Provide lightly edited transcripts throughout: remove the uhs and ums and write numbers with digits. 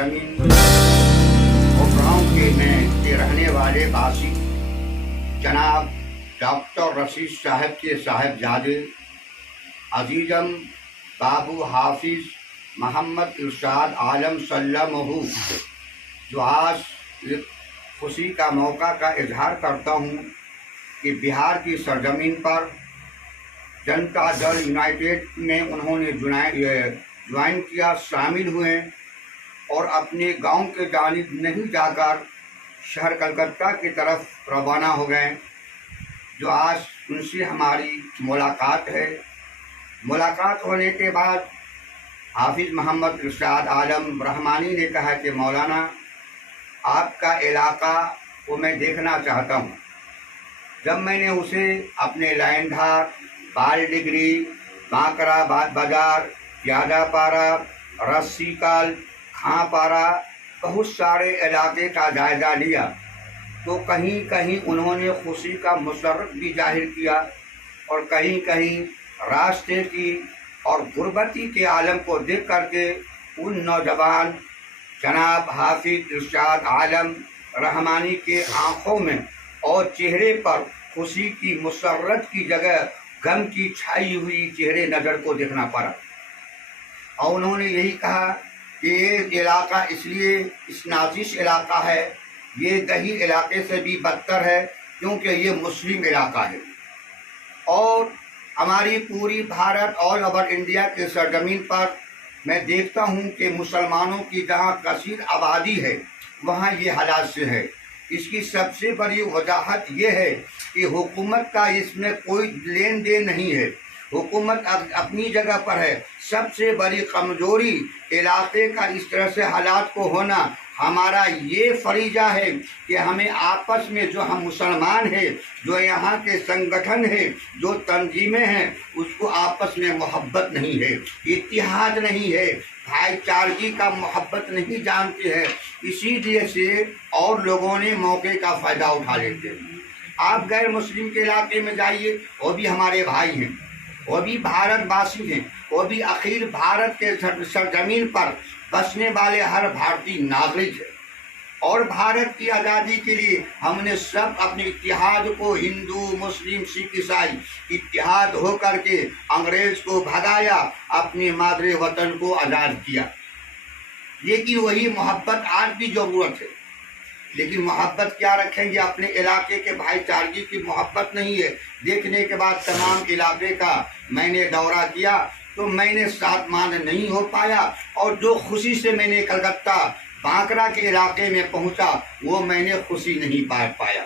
सरजमीन और गाँव के रहने वाले वासी जनाब डॉक्टर रशीद साहब के साहबजादे अजीज़म बाबू हाफिज़ मोहम्मद इरशाद आलम सल्लमहु, जो आज खुशी का मौका का इजहार करता हूँ कि बिहार की सरजमीन पर जनता दल यूनाइटेड में उन्होंने ज्वाइन किया, शामिल हुए और अपने गांव के जानिब नहीं जाकर शहर कलकत्ता की तरफ रवाना हो गए। जो आज उनसे हमारी मुलाकात है। मुलाकात होने के बाद हाफिज़ मोहम्मद इरशाद आलम रहमानी ने कहा कि मौलाना, आपका इलाका को मैं देखना चाहता हूँ। जब मैंने उसे अपने लाइनधार, बाल डिग्री, बांकरा बाजार, यादापारा, रस्सीकाल, खांपारा, बहुत सारे इलाके का जायज़ा लिया तो कहीं कहीं उन्होंने खुशी का मुसर्रत भी जाहिर किया और कहीं कहीं रास्ते की और गुर्बती के आलम को देख करके उन नौजवान जनाब हाफिज़ इरशाद आलम रहमानी के आँखों में और चेहरे पर खुशी की मुसर्रत की जगह गम की छाई हुई चेहरे नज़र को देखना पड़ा। और उन्होंने यही कहा कि ये इलाका इसलिए इस नाजिश इलाका है, ये दही इलाके से भी बदतर है क्योंकि ये मुस्लिम इलाका है। और हमारी पूरी भारत ऑल ओवर इंडिया के सरजमीन पर मैं देखता हूँ कि मुसलमानों की जहाँ कसीर आबादी है वहाँ ये हालात से है। इसकी सबसे बड़ी वजाहत ये है कि हुकूमत का इसमें कोई लेन देन नहीं है। हुकूमत अपनी जगह पर है। सबसे बड़ी कमज़ोरी इलाके का इस तरह से हालात को होना। हमारा ये फरीजा है कि हमें आपस में जो हम मुसलमान हैं, जो यहाँ के संगठन है, जो तंजीमें हैं, उसको आपस में मोहब्बत नहीं है, इत्तिहाद नहीं है, भाईचारगी का मोहब्बत नहीं जानते हैं। इसीलिए से और लोगों ने मौके का फ़ायदा उठा लेते हैं। आप गैर मुस्लिम के इलाके में जाइए, वो भी हमारे भाई हैं, वो भी भारतवासी हैं, वो भी अखिल भारत के सरजमीन पर बसने वाले हर भारतीय नागरिक है। और भारत की आज़ादी के लिए हमने सब अपने इत्तिहाद को, हिंदू मुस्लिम सिख ईसाई इत्तिहाद हो करके अंग्रेज़ को भगाया, अपने मादरे वतन को आज़ाद किया। लेकिन वही मोहब्बत आज भी ज़रूरत है। लेकिन मोहब्बत क्या रखेंगे? अपने इलाके के भाईचारगी की मोहब्बत नहीं है। देखने के बाद तमाम इलाके का मैंने दौरा किया तो मैंने साथ मान नहीं हो पाया, और जो खुशी से मैंने कलकत्ता बांकरा के इलाके में पहुंचा वो मैंने खुशी नहीं पा पाया।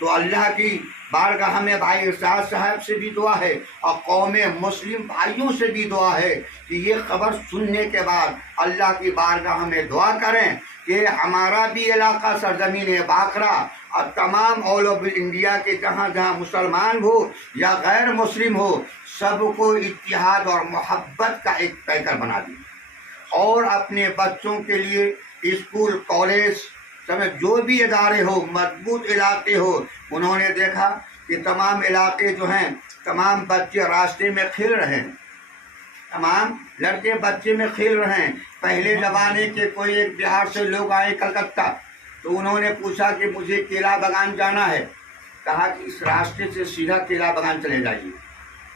तो अल्लाह की बारगाह में भाई इरशाद साहब से भी दुआ है और कौम मुस्लिम भाइयों से भी दुआ है कि ये खबर सुनने के बाद अल्लाह की बारगाह में दुआ करें कि हमारा भी इलाका सरजमीन है बांकरा और तमाम ऑल ओवर इंडिया के जहाँ जहाँ मुसलमान हो या गैर मुस्लिम हो, सबको इत्तिहाद और मोहब्बत का एक पैकर बना दी। और अपने बच्चों के लिए स्कूल, कॉलेज समेत जो भी इदारे हो, मजबूत इलाके हो, उन्होंने देखा कि तमाम इलाके जो हैं, तमाम बच्चे रास्ते में खेल रहे हैं, तमाम लड़के बच्चे में खेल रहे हैं। पहले ज़माने के कोई एक बिहार से लोग आए कलकत्ता, तो उन्होंने पूछा कि मुझे केला बागान जाना है। कहा कि इस रास्ते से सीधा केला बागान चले जाइए,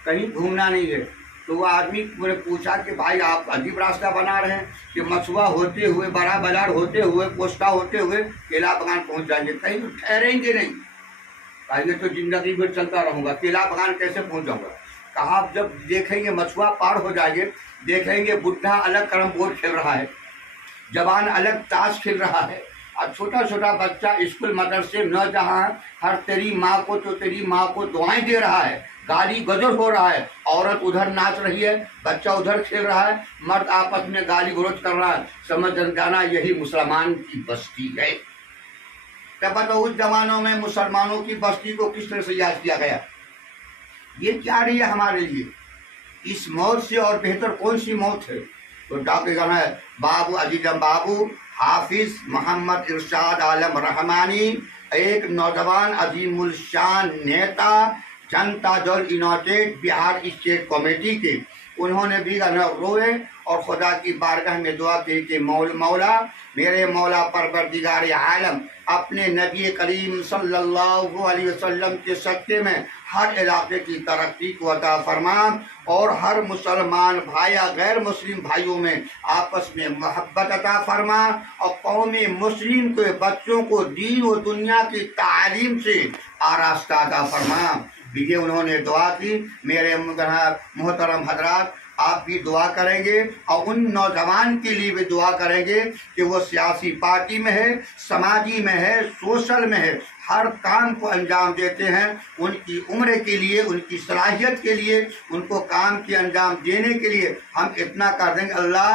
कहीं घूमना नहीं है। तो वो आदमी मैंने पूछा कि भाई आप अजीब रास्ता बना रहे हैं कि मछुआ होते हुए, बड़ा बाजार होते हुए, पोस्टा होते हुए केला बागान पहुंच जाएंगे, कहीं ठहरेंगे नहीं। कहेंगे तो जिंदगी भर चलता रहूँगा, केला बागान कैसे पहुंच जाऊँगा? कहा आप जब देखेंगे मछुआ पार हो जाएंगे, देखेंगे बुढ़ा अलग कैरम बोर्ड खेल रहा है, जवान अलग ताश खेल रहा है, और छोटा छोटा बच्चा स्कूल मदरसे न जहाँ हर तेरी माँ को तो तेरी माँ को दुआएं दे रहा है, गाली गजर हो रहा है, औरत उधर नाच रही है, बच्चा उधर खेल रहा है, मर्द आपस में गाली गलौज कर रहा है। समझ जाना यही मुसलमान की बस्ती है। तब बताओ उस जमानों में मुसलमानों की बस्ती को किस तरह से याद किया गया? ये क्या रही है हमारे लिए? इस मौत से और बेहतर कौन सी मौत है? तो डॉक्टर है बाबू अजीज़म बाबू हाफिज़ मोहम्मद इरशाद आलम रहमानी, एक नौजवान अजीमुल शान नेता, Janata Dal United Bihar state committee के, उन्होंने भी रोए और खुदा की बारगाह में दुआ की कि मौला मेरे मौला परवरदिगार आलम अपने नबी करीम सल्लल्लाहु अलैहि वसल्लम के सदक़े में हर इलाके की तरक्की को अता फरमा और हर मुसलमान भाई या गैर मुस्लिम भाइयों में आपस में मोहब्बत अता फरमा और कौमी मुस्लिम के बच्चों को दीन और दुनिया की तालीम से आरास्ता अता फरमा। ये उन्होंने दुआ की। मेरे मोहतरम हजरात, आप भी दुआ करेंगे और उन नौजवान के लिए भी दुआ करेंगे कि वो सियासी पार्टी में है, समाजी में है, सोशल में है, हर काम को अंजाम देते हैं। उनकी उम्र के लिए, उनकी सलाहियत के लिए, उनको काम के अंजाम देने के लिए हम इतना कर देंगे। अल्लाह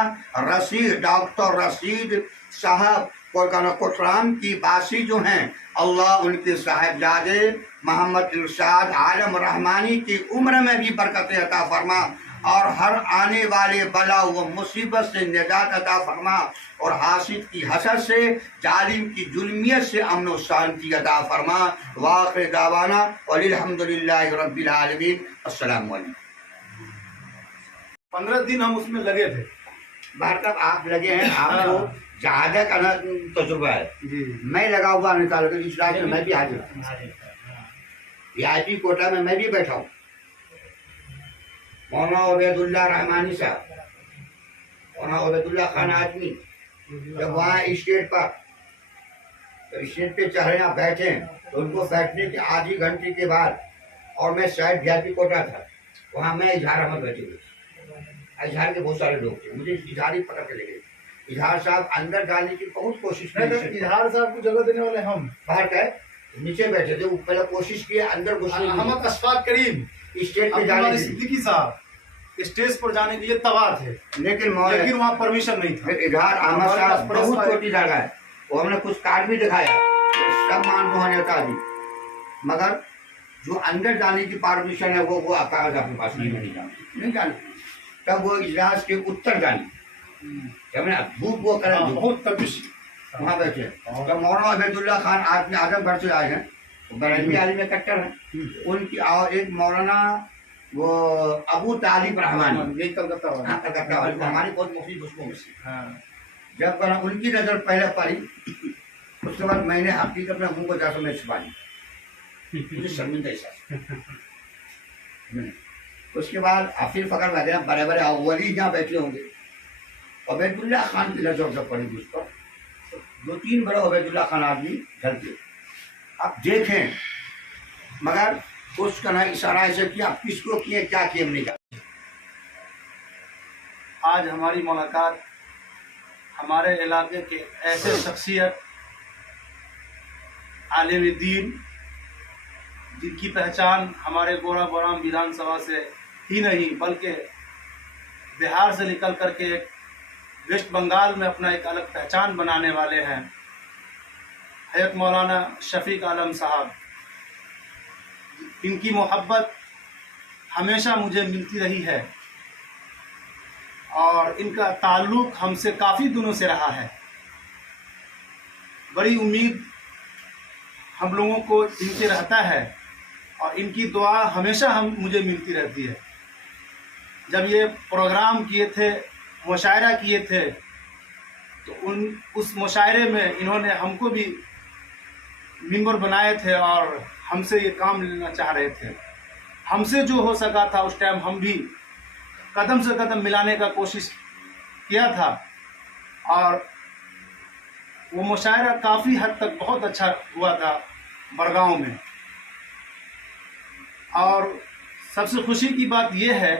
रशीद, डॉक्टर रशीद साहब कोटराम की बासी जो हैं, अल्लाह उनके साहिबजादे मोहम्मद इरशाद आलम रहमानी की उम्र में भी बरकत अता फरमा और हर आने वाले बला व मुसीबत से निजात अता फरमा और हासिद की हसद से, जालिम की जुल्मियत से अमन व शांति अता फरमा। वाखिर दावाना वल्हम्दुलिल्लाहि रब्बिल आलमीन। अस्सलाम वालेकुम। 15 दिन हम उसमें लगे थे। भार्गव, आप लगे हैं, आपको ज्यादा का तजुर्बा है। मैं लगा हुआ नहीं, इस राज में मैं भी हाजिर हूँ। VIP कोटा में मैं भी बैठा हूँ। मौलाना उबैदुल्लाह रहमानी साहब, मौलाना उबैदुल्लाह खान आजमी, जब वहाँ स्टेज पर तो स्टेज पे चढ़े यहाँ बैठे तो उनको बैठने के आधी घंटे के बाद, और मैं शायद VIP कोटा था, वहाँ मैं इजहार अहमद बैठे हुए। इजहार के बहुत सारे लोग थे, मुझे इजहार ही पकड़ के ले गए। इजहार साहब अंदर जाने की बहुत कोशिश की। इजहार साहब को जगह देने वाले हम बाहर गए, नीचे बैठे थे, पहले कोशिश की अंदर घुसने की। अहमद अशफाक करीम स्टेज पे जाने की, सिद्दीकी साहब स्टेज पर जाने के लिए तैयार थे, लेकिन वहाँ परमिशन नहीं था। इजहार अहमद साहब बहुत छोटी जगह है, वो हमने कुछ कार्ड भी दिखाया, सब मान को नेता जी, मगर जो अंदर जाने की परमिशन है वो कागज अपने पास नहीं जाने। तब वो इजलास के उत्तर जाने धूप वो करें बहुत तबिश वहाँ बैठे। तो मौलाना उबैदुल्लाह खान आजमगढ़ से आए हैं, बरेलवी आलिम में कट्टर हैं उनकी, और एक मौलाना वो अबू तालिब रहमानी, कलकत्ता वाले हमारी बहुत मुफीद उसको में से। जब उनकी नजर पहले पड़ी, उसके बाद मैंने हकीकत में मुंह को जाकर मैं छुपा ली, मुझे शर्मिंदा एहसास। उसके बाद हाफिज फकर वगैरह बड़े बड़े अव्वली यहाँ बैठे होंगे, उबैदुल्लाह खान की नजर जब पड़ेगी उस पर, 2-3 बड़े उबैदुल्लाह खान आदमी ढलते, आप देखें, मगर उसका ना इशारा ऐसे किया, किसको किए क्या किए हमने कहा। आज हमारी मुलाकात हमारे इलाके के ऐसे शख्सियत आलिम दीन, जिनकी पहचान हमारे गोरा बोराम विधानसभा से ही नहीं बल्कि बिहार से निकल करके वेस्ट बंगाल में अपना एक अलग पहचान बनाने वाले हैं, हज़रत मौलाना शफीक आलम साहब। इनकी मोहब्बत हमेशा मुझे मिलती रही है और इनका ताल्लुक़ हमसे काफ़ी दिनों से रहा है। बड़ी उम्मीद हम लोगों को इनसे रहता है और इनकी दुआ हमेशा मुझे मिलती रहती है। जब ये प्रोग्राम किए थे, मुशायरा किए थे, तो उस मुशायरे में इन्होंने हमको भी मेंबर बनाए थे और हमसे ये काम लेना चाह रहे थे। हमसे जो हो सका था उस टाइम हम भी कदम से कदम मिलाने का कोशिश किया था और वो मुशायरा काफ़ी हद तक बहुत अच्छा हुआ था बड़गांव में। और सबसे खुशी की बात यह है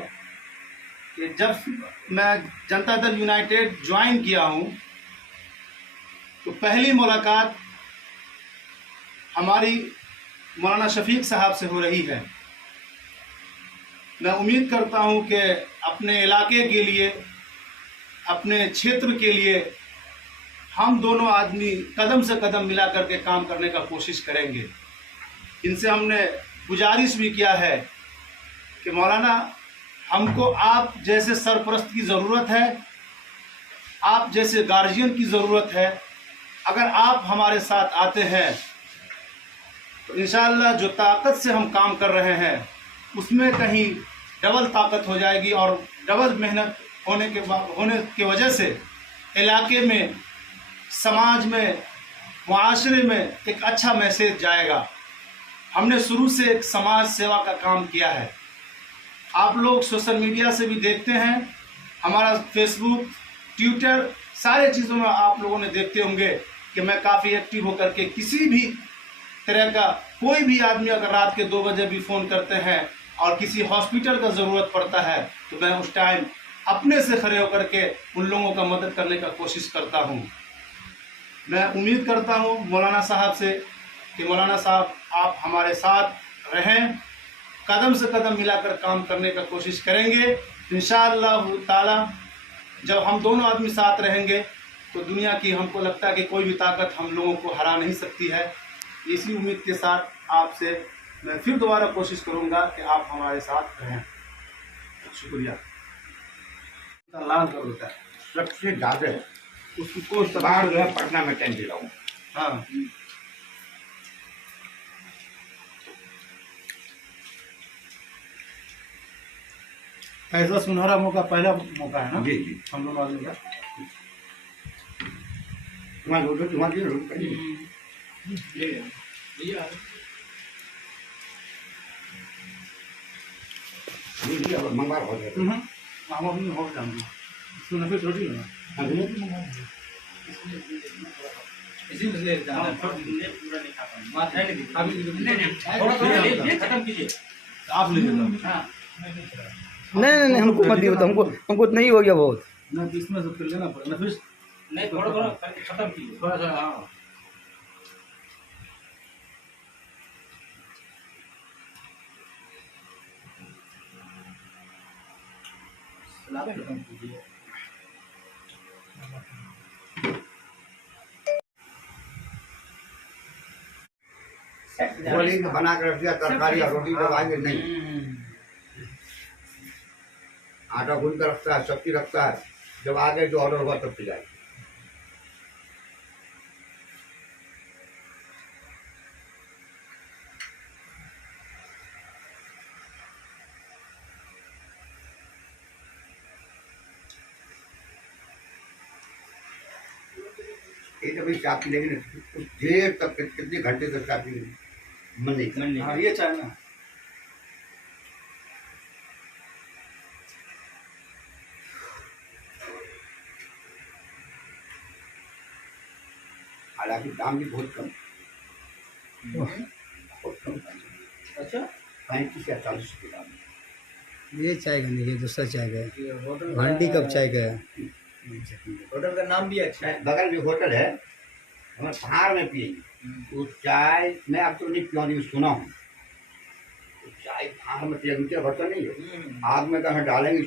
कि जब मैं जनता दल यूनाइटेड ज्वाइन किया हूँ तो पहली मुलाकात हमारी मौलाना शफीक साहब से हो रही है। मैं उम्मीद करता हूँ कि अपने इलाके के लिए, अपने क्षेत्र के लिए हम दोनों आदमी कदम से कदम मिला करके काम करने का कोशिश करेंगे। इनसे हमने गुजारिश भी किया है कि मौलाना हमको आप जैसे सरपरस्त की ज़रूरत है, आप जैसे गार्जियन की ज़रूरत है। अगर आप हमारे साथ आते हैं तो इंशाअल्लाह जो ताकत से हम काम कर रहे हैं उसमें कहीं डबल ताकत हो जाएगी और डबल मेहनत होने के वजह से इलाके में, समाज में, मुआशरे में एक अच्छा मैसेज जाएगा। हमने शुरू से एक समाज सेवा का काम किया है। आप लोग सोशल मीडिया से भी देखते हैं, हमारा फेसबुक, ट्विटर, सारे चीज़ों में आप लोगों ने देखते होंगे कि मैं काफ़ी एक्टिव होकर के किसी भी तरह का, कोई भी आदमी अगर रात के 2 बजे भी फ़ोन करते हैं और किसी हॉस्पिटल का ज़रूरत पड़ता है तो मैं उस टाइम अपने से खड़े होकर के उन लोगों का मदद करने का कोशिश करता हूँ। मैं उम्मीद करता हूँ मौलाना साहब से कि मौलाना साहब आप हमारे साथ रहें, कदम से कदम मिलाकर काम करने का कोशिश करेंगे। इंशाअल्लाह ताला जब हम दोनों आदमी साथ रहेंगे तो दुनिया की, हमको लगता है कि कोई भी ताकत हम लोगों को हरा नहीं सकती है। इसी उम्मीद के साथ आपसे मैं फिर दोबारा कोशिश करूंगा कि आप हमारे साथ रहें। शुक्रिया। लाल कर देता है सबसे ज़्यादा उसको बाहर जो है पटना में टेंट दिलाऊँ। हाँ, ऐसा सुनहरा मौका, पहला मौका है ना जी जी, हम लोग आदमी का। तुम्हारी रोड पर मंगवा हो जाएगा। हम अपनी हो जाएंगे सुना फिर रोटी लेना इसी में से ज्यादा पूरा नहीं खा पाएंगे। माथा है नहीं अभी थोड़ा खत्म कीजिए आप ले लो। हां नहीं हमको मत दियो, तो हमको नहीं हो गया बहुत ना, इसमें से फिर लेना पड़ेगा फिर नहीं, थोड़ा खत्म कीजिए थोड़ा सा। हाँ खत्म कीजिए। बोली कि बना कर रख दिया तरकारी और रोटी जब आएंगे नहीं, आटा गूंद कर रखता है, सब्जी रखता है, जब आगे जो ऑर्डर हुआ तब जाएगी। एक अभी चाय पी लेंगे, कुछ देर तक, कितने घंटे तक चाय पी मन नहीं। हाँ ये चाय ना हालांकि दाम भी बहुत कम, बहुत कम। अच्छा 35 या 40 के दाम। ये चाय का नहीं, ये दूसरा चाय का है, घंटी कप चाय का है। होटल का नाम भी अच्छा है। बगल में होटल है, हम पहाड़ में पिएंगे वो चाय। मैं अब तो नहीं पिया, सुना हूँ चाय पहाड़ में पिएंगे, बर्तन नहीं है, आग में कहीं डालेंगे